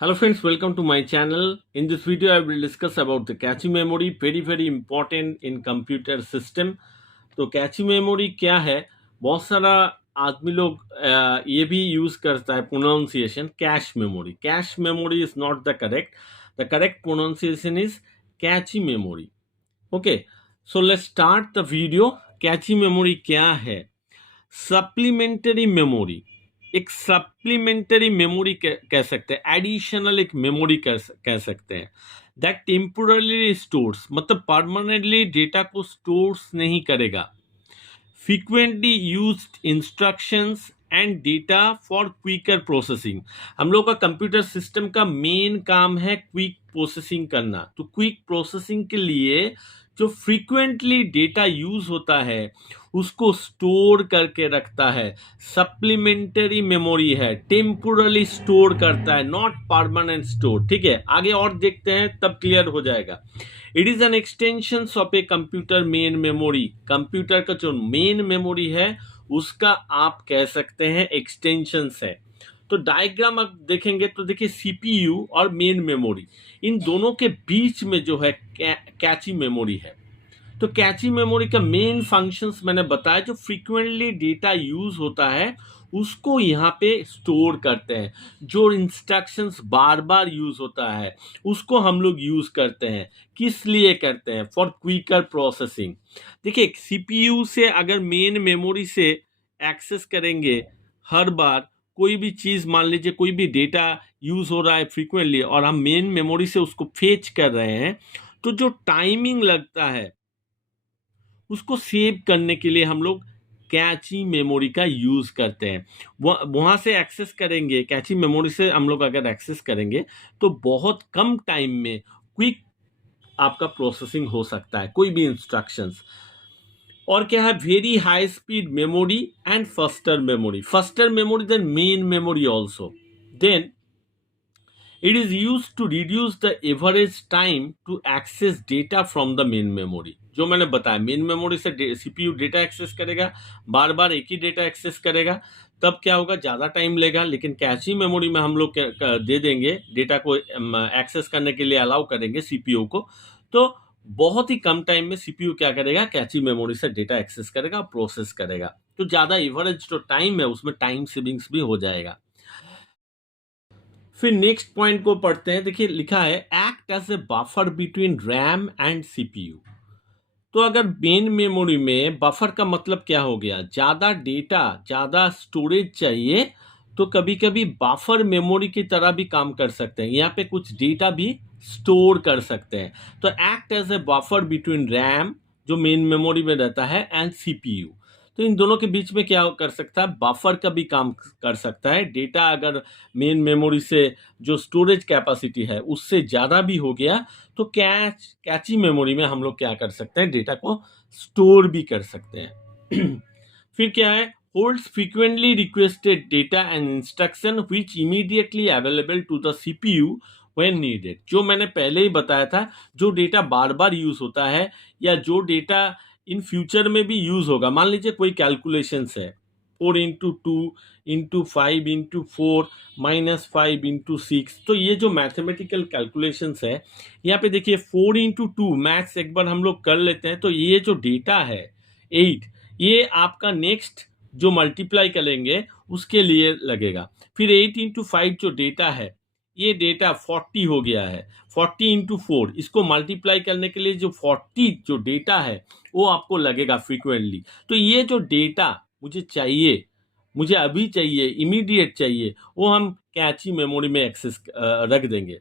Hello friends, welcome to my channel. In this video, I will discuss about the cache memory, very important in computer system. तो कैची memory क्या है? बहुत सारा आदमी लोग ये भी यूज करता है pronunciation cache memory. Cache memory is not the correct. The correct pronunciation is Kainchi memory. Okay, so let's start the video. Catchy memory क्या है? Supplementary memory. एक सप्लीमेंटरी मेमोरी कह सकते हैं, एडिशनल एक मेमोरी कह सकते हैं. दैट टेम्पोरली स्टोर्स, मतलब परमानेंटली डेटा को स्टोर्स नहीं करेगा. Frequently used instructions and data for quicker processing. हम लोग का कंप्यूटर सिस्टम का मेन काम है क्विक प्रोसेसिंग करना. तो क्विक प्रोसेसिंग के लिए जो फ्रीक्वेंटली डेटा यूज होता है उसको स्टोर करके रखता है. सप्लीमेंटरी मेमोरी है, टेम्पोरली स्टोर करता है, नॉट परमानेंट स्टोर. ठीक है, आगे और देखते हैं तब क्लियर हो जाएगा. It is an extension of a computer main memory. Computer का जो मेन मेमोरी है उसका आप कह सकते हैं एक्सटेंशंस है. तो डायग्राम आप देखेंगे तो देखिए सीपीयू और मेन मेमोरी, इन दोनों के बीच में जो है कैची मेमोरी है. तो कैची मेमोरी का मेन फंक्शंस मैंने बताया, जो फ्रीक्वेंटली डेटा यूज होता है उसको यहाँ पे स्टोर करते हैं. जो इंस्ट्रक्शंस बार बार यूज होता है उसको हम लोग यूज करते हैं. किस लिए करते हैं? For quicker processing. देखिए, सीपीयू से अगर मेन मेमोरी से एक्सेस करेंगे हर बार कोई भी चीज, मान लीजिए कोई भी डेटा यूज हो रहा है फ्रीक्वेंटली और हम मेन मेमोरी से उसको फेच कर रहे हैं, तो जो टाइमिंग लगता है उसको सेव करने के लिए हम लोग कैची मेमोरी का यूज करते हैं. वहां से एक्सेस करेंगे, कैची मेमोरी से हम लोग अगर एक्सेस करेंगे तो बहुत कम टाइम में क्विक आपका प्रोसेसिंग हो सकता है कोई भी इंस्ट्रक्शंस. और क्या है? Very high speed memory and faster memory. Faster memory than main memory also. Then it is used to reduce the average time to access data from the main memory. जो मैंने बताया, मेन मेमोरी से CPU data access करेगा, बार बार एक ही data access करेगा, तब क्या होगा? ज़्यादा टाइम लेगा. लेकिन कैची मेमोरी में हम लोग दे देंगे डेटा को, एक्सेस करने के लिए अलाउ करेंगे सीपीयू को, तो बहुत ही कम टाइम में सीपीयू क्या करेगा? कैची मेमोरी से डेटा एक्सेस करेगा, प्रोसेस करेगा. तो ज़्यादा एवरेज जो टाइम है उसमें टाइम सेविंग्स भी हो जाएगा. फिर नेक्स्ट पॉइंट को पढ़ते हैं. देखिए लिखा है act as a buffer between RAM and CPU. तो अगर मेन मेमोरी में बफर का मतलब क्या हो गया? ज्यादा डेटा, ज्यादा स्टोरेज चाहिए तो कभी कभी बफर मेमोरी की तरह भी काम कर सकते हैं. यहाँ पे कुछ डेटा भी स्टोर कर सकते हैं. तो act as a buffer between RAM, जो मेन मेमोरी में रहता है, एंड सीपीयू. तो इन दोनों के बीच में क्या कर सकता है? बफर का भी काम कर सकता है. डेटा अगर मेन मेमोरी से जो स्टोरेज कैपेसिटी है उससे ज़्यादा भी हो गया तो कैची मेमोरी में हम लोग क्या कर सकते हैं? डेटा को स्टोर भी कर सकते हैं. फिर क्या है? Holds frequently requested data and instruction which immediately available to the CPU when needed. जो मैंने पहले ही बताया था, जो डेटा बार बार यूज होता है या जो डेटा इन फ्यूचर में भी यूज होगा. मान लीजिए कोई कैलकुलेशंस है, 4 into 2 into 5 into 4 -5 into 6. तो ये जो मैथमेटिकल कैलकुलेशंस है, यहाँ पे देखिए 4 into 2 मैथ्स एक बार हम लोग कर लेते हैं. तो ये जो डेटा है 8, ये आपका नेक्स्ट जो मल्टीप्लाई करेंगे उसके लिए लगेगा. फिर 8 into 5 जो डेटा है, ये डेटा 40 हो गया है. 40 into 4, इसको मल्टीप्लाई करने के लिए जो 40 जो डेटा है वो आपको लगेगा फ्रीक्वेंटली. तो ये जो डेटा मुझे चाहिए, मुझे अभी चाहिए, इमीडिएट चाहिए, वो हम कैची मेमोरी में एक्सेस रख देंगे.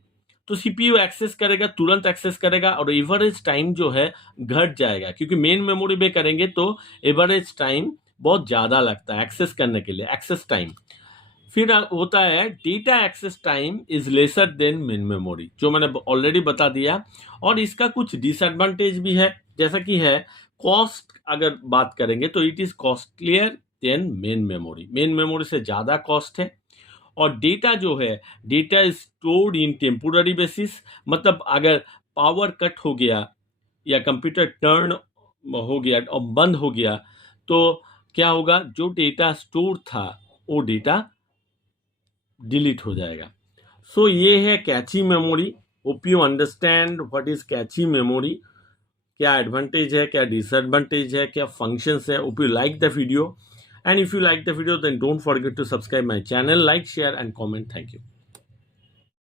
तो सीपीयू एक्सेस करेगा, तुरंत एक्सेस करेगा और एवरेज टाइम जो है घट जाएगा, क्योंकि मेन मेमोरी में करेंगे तो एवरेज टाइम बहुत ज़्यादा लगता है एक्सेस करने के लिए, एक्सेस टाइम. फिर होता है data access time is lesser than main memory, जो मैंने ऑलरेडी बता दिया. और इसका कुछ डिसएडवांटेज भी है, जैसा कि है कॉस्ट. अगर बात करेंगे तो it is costlier then main memory. Main memory से ज़्यादा कॉस्ट है. और डेटा जो है, data is stored in temporary basis. मतलब अगर पावर कट हो गया या कंप्यूटर टर्न हो गया और बंद हो गया तो क्या होगा? जो डेटा स्टोर था वो डेटा डिलीट हो जाएगा. सो ये है cache memory. Hope you understand what is Kainchi memory, क्या एडवांटेज है, क्या डिसएडवांटेज है, क्या फंक्शंस है. Hope you like the video, and if you like the video then don't forget to subscribe my channel, like, share and comment. Thank you.